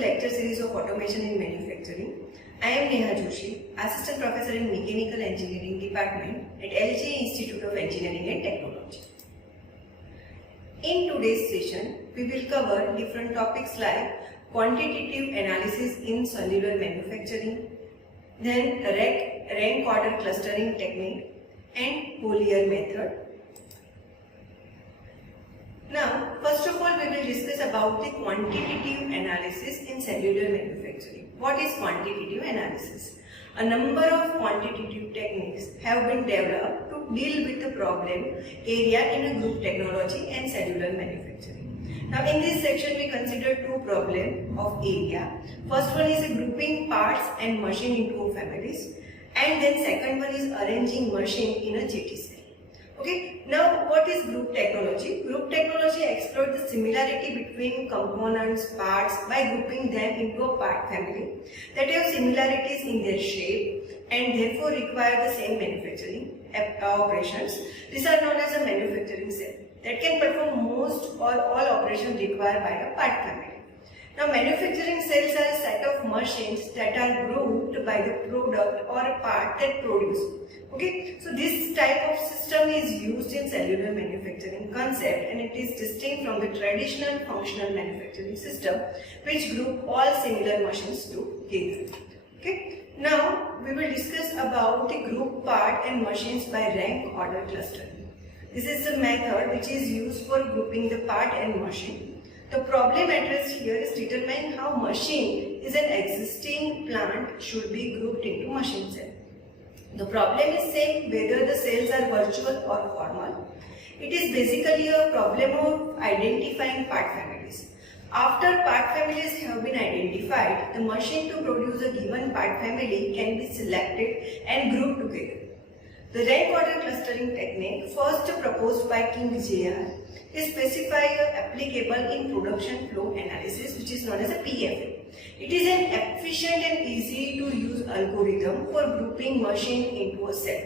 lecture series of automation in manufacturing. I am Neha Joshi, Assistant Professor in Mechanical Engineering Department at LJ Institute of Engineering and Technology. In today's session, we will cover different topics like quantitative analysis in cellular manufacturing, then rank order clustering technique and Collier method. Now, first of all, we will discuss about the quantitative analysis in cellular manufacturing. What is quantitative analysis? A number of quantitative techniques have been developed to deal with the problem area in a group technology and cellular manufacturing. Now, in this section, we consider two problems of area. First one is grouping parts and machine into families, and then second one is arranging machine in a GT cell. Okay, now what is group technology? Group technology explores the similarity between components, parts by grouping them into a part family that have similarities in their shape and therefore require the same manufacturing operations. These are known as a manufacturing cell that can perform most or all operations required by a part family. Now, manufacturing cells are a set of machines that are grouped by the product or a part that produce. Okay, so this type of system is used in cellular manufacturing concept, and it is distinct from the traditional functional manufacturing system which group all similar machines together. Okay, now we will discuss about the group part and machines by rank order clustering. This is the method which is used for grouping the part and machine. The problem addressed here is determine how machine is an existing plant should be grouped into machine cell. The problem is saying whether the cells are virtual or formal. It is basically a problem of identifying part families. After part families have been identified, the machine to produce a given part family can be selected and grouped together. The rank order clustering technique, first proposed by King Jr., is specified applicable in production flow analysis, which is known as a PFA. It is an efficient and easy to use algorithm for grouping machine into a cell.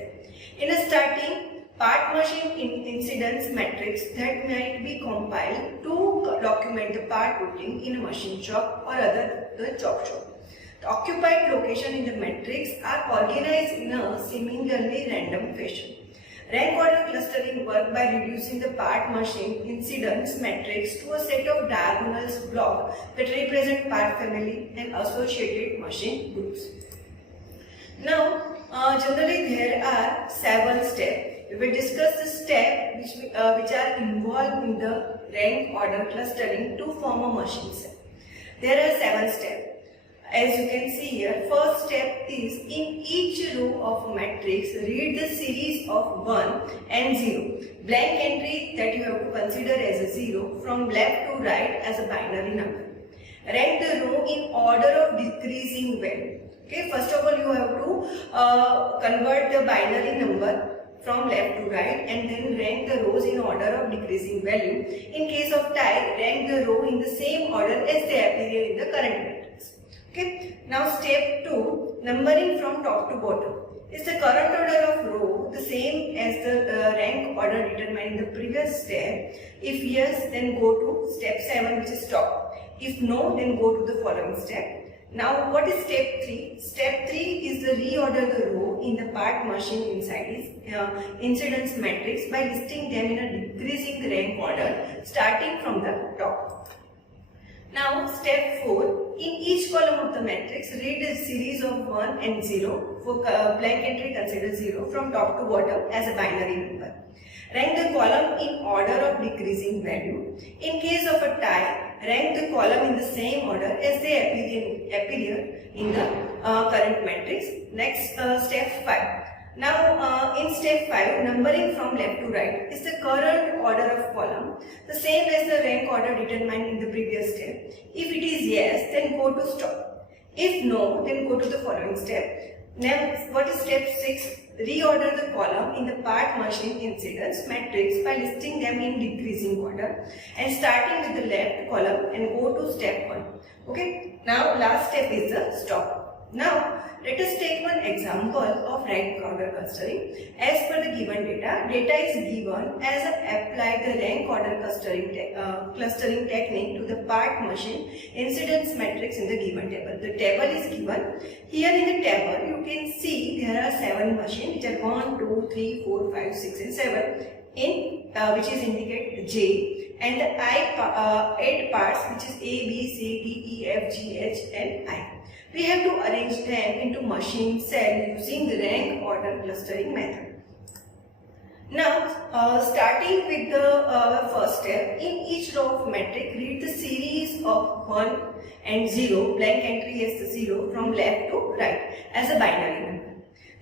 In a starting, part machine incidence matrix that might be compiled to document the part routing in a machine shop or the chop shop. The occupied location in the matrix are organized in a seemingly random fashion. Rank order clustering works by reducing the part machine incidence matrix to a set of diagonal blocks that represent part family and associated machine groups. Now, generally there are 7 steps. We will discuss the steps which are involved in the rank order clustering to form a machine cell. There are 7 steps. As you can see here, first step is in each row of a matrix, read the series of 1 and 0. Blank entry that you have to consider as a 0 from left to right as a binary number. Rank the row in order of decreasing value. Okay, first of all you have to convert the binary number from left to right and then rank the rows in order of decreasing value. In case of tie, rank the row in the same order as they appear in the current matrix. Okay. Now step 2, numbering from top to bottom. Is the current order of row the same as the rank order determined in the previous step? If yes, then go to step 7, which is top. If no, then go to the following step. Now what is step 3? Step 3 is the reorder the row in the part machine inside its incidence matrix by listing them in a decreasing rank order starting from the top. Now step 4, in each column of the matrix, read a series of 1 and 0. For blank entry, consider 0 from top to bottom as a binary number. Rank the column in order of decreasing value. In case of a tie, rank the column in the same order as they appear in the current matrix. Next, step 5. Now, in step 5, numbering from left to right is the current order of column, the same as the rank order determined in the previous step. If it is yes, then go to stop. If no, then go to the following step. Now, what is step 6? Reorder the column in the part machine incidence matrix by listing them in decreasing order and starting with the left column and go to step 1. Okay. Now, last step is the stop. Now, let us take one example of rank order clustering. As per the given data is given as apply the rank order clustering technique to the part machine incidence matrix in the given table. The table is given. Here in the table you can see there are 7 machines which are 1, 2, 3, 4, 5, 6 and 7 in which is indicated J, and the 8 parts which is A, B, C, D, E, F, G, H and I. We have to arrange them into machine cell using the rank order clustering method. Now, starting with the first step, in each row of matrix, read the series of 1 and 0, blank entry as the 0 from left to right as a binary number.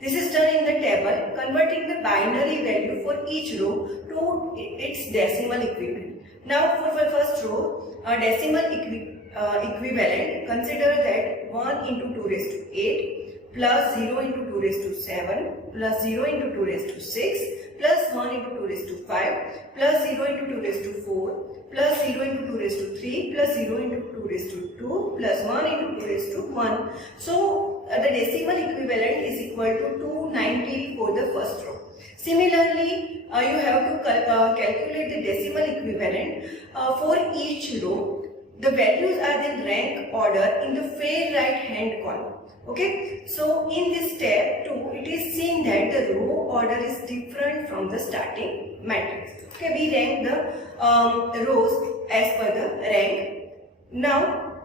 This is done in the table, converting the binary value for each row to its decimal equivalent. Now, for the first row, decimal equivalent, consider that 1 into 2 raised to 8 plus 0 into 2 raised to 7 plus 0 into 2 raised to 6 plus 1 into 2 raised to 5 plus 0 into 2 raised to 4 plus 0 into 2 raised to 3 plus 0 into 2 raised to 2 plus 1 into 2 raised to 1. So, the decimal equivalent is equal to 290 for the first row. Similarly, you have to calculate the decimal equivalent for each row. The values are then rank order in the far right hand column. Okay, so in this step 2, it is seen that the row order is different from the starting matrix. Okay, we rank the rows as per the rank. Now,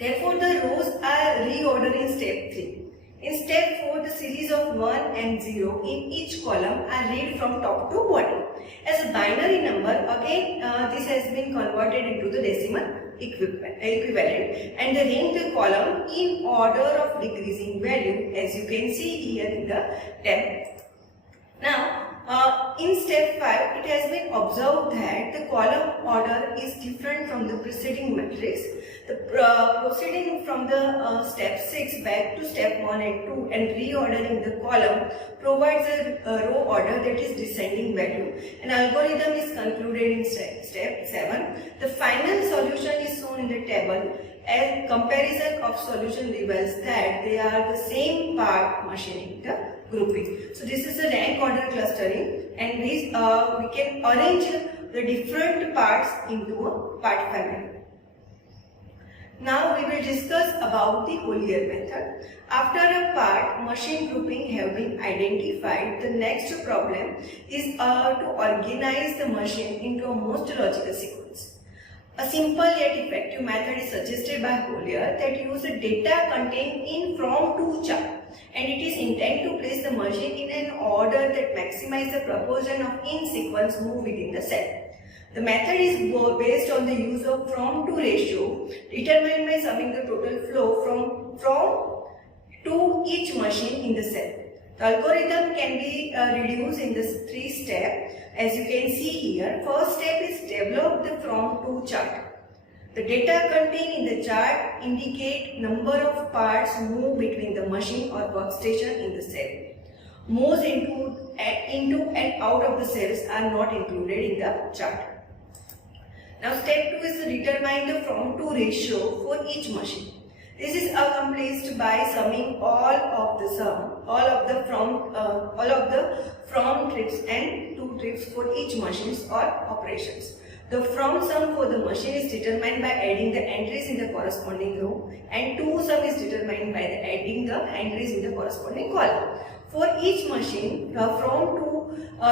therefore, the rows are reordered in step 3. In step 4, the series of 1 and 0 in each column are read from top to bottom. As a binary number, again this has been converted into the decimal equivalent and arrange the column in order of decreasing value, as you can see here in the table. Now, in step 5, it has been observed that the column order is different from the preceding matrix. The proceeding from the step 6 back to step 1 and 2 and reordering the column provides a row order that is descending value. An algorithm is concluded in step 7. The final solution is shown in the table. As comparison of solution reveals that they are the same part machining the grouping. So this is the rank order clustering, and we can arrange the different parts into a part family. Now we will discuss about the Collier method. After a part machine grouping have been identified, the next problem is to organize the machine into a most logical sequence. A simple yet effective method is suggested by Collier that uses the data contained in from-to chart, and it is intended to place the machine in an order that maximizes the proportion of in-sequence move within the cell. The method is based on the use of from-to ratio determined by summing the total flow from to each machine in the cell. The algorithm can be reduced in this 3 steps. As you can see here, first step is develop the from-to chart. The data contained in the chart indicate number of parts move between the machine or workstation in the cell. Moves into and out of the cells are not included in the chart. Now step 2 is to determine the from-to ratio for each machine. This is accomplished by summing all of the from trips and to trips for each machines or operations. The from sum for the machine is determined by adding the entries in the corresponding row, and to sum is determined by adding the entries in the corresponding column. For each machine, the from-to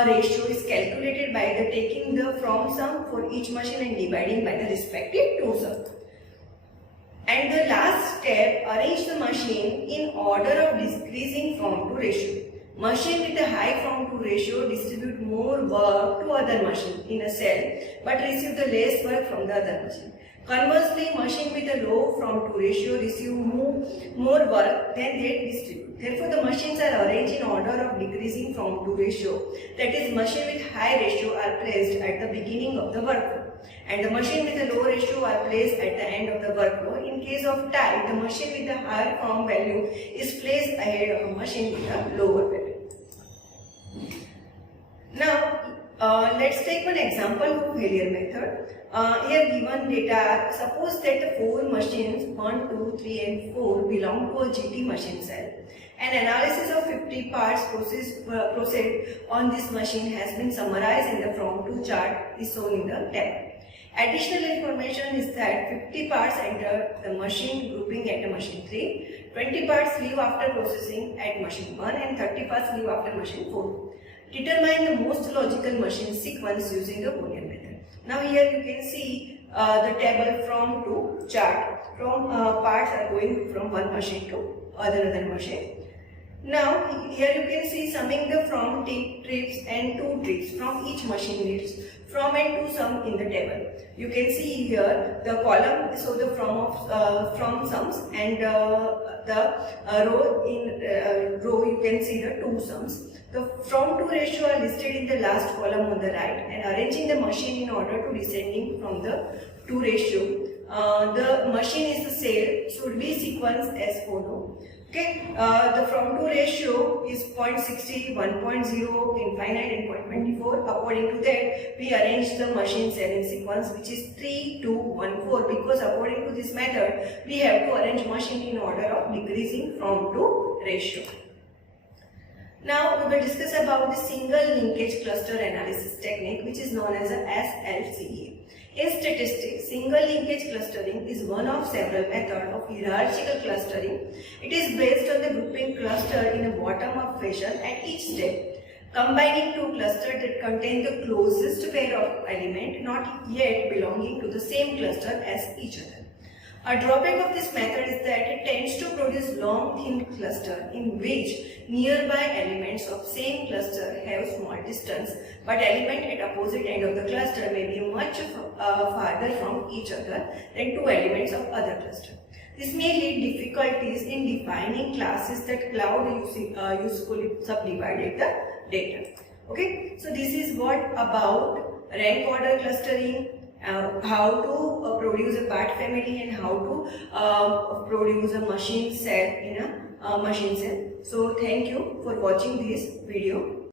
ratio is calculated by taking the from sum for each machine and dividing by the respective to sum. And the last step, arrange the machine in order of decreasing from-to ratio. Machine with a high from-to ratio distribute more work to other machine in a cell but receive the less work from the other machine. Conversely, machine with a low from-to ratio receive more work than they distribute. Therefore, the machines are arranged in order of decreasing from-to ratio. That is, machine with high ratio are placed at the beginning of the workflow, and the machine with a low ratio are placed at the end of the workflow. In case of tie, the machine with the higher from value is placed ahead of a machine with a lower value. Now, let let's take one example of failure method. Here given data are, suppose that the 4 machines 1, 2, 3 and 4 belong to a GT machine cell. An analysis of 50 parts proceed on this machine has been summarized in the from to chart is shown in the table. Additional information is that 50 parts enter the machine grouping at machine 3, 20 parts leave after processing at machine 1 and 30 parts leave after machine 4. Determine the most logical machine sequence using the Boolean method. Now here you can see the table from to chart. From parts are going from one machine to another machine. Now here you can see summing the from trips and to trips from each machine needs from and to sum in the table. You can see here the column so the from sums and the row you can see the to sums. The from to ratio are listed in the last column on the right and arranging the machine in order to descending from the to ratio. The machine is the cell should be sequenced as follow. Okay, the from to ratio is 0.60, 1.0, infinite and 0.24. According to that, we arrange the machine cell in sequence which is 3, 2, 1, 4 because according to this method, we have to arrange machine in order of decreasing from to ratio. Now we will discuss about the single linkage cluster analysis technique which is known as a SLCA. In statistics, single linkage clustering is one of several methods of hierarchical clustering. It is based on the grouping cluster in a bottom-up fashion at each step, combining two clusters that contain the closest pair of elements not yet belonging to the same cluster as each other. A drawback of this method is that it tends to produce long thin cluster in which nearby elements of same cluster have small distance, but element at opposite end of the cluster may be much farther from each other than two elements of other cluster. This may lead difficulties in defining classes that cloud usefully subdivided the data. Okay, so this is what about rank order clustering, how to produce a part family and how to produce a machine cell in a machine cell. So thank you for watching this video.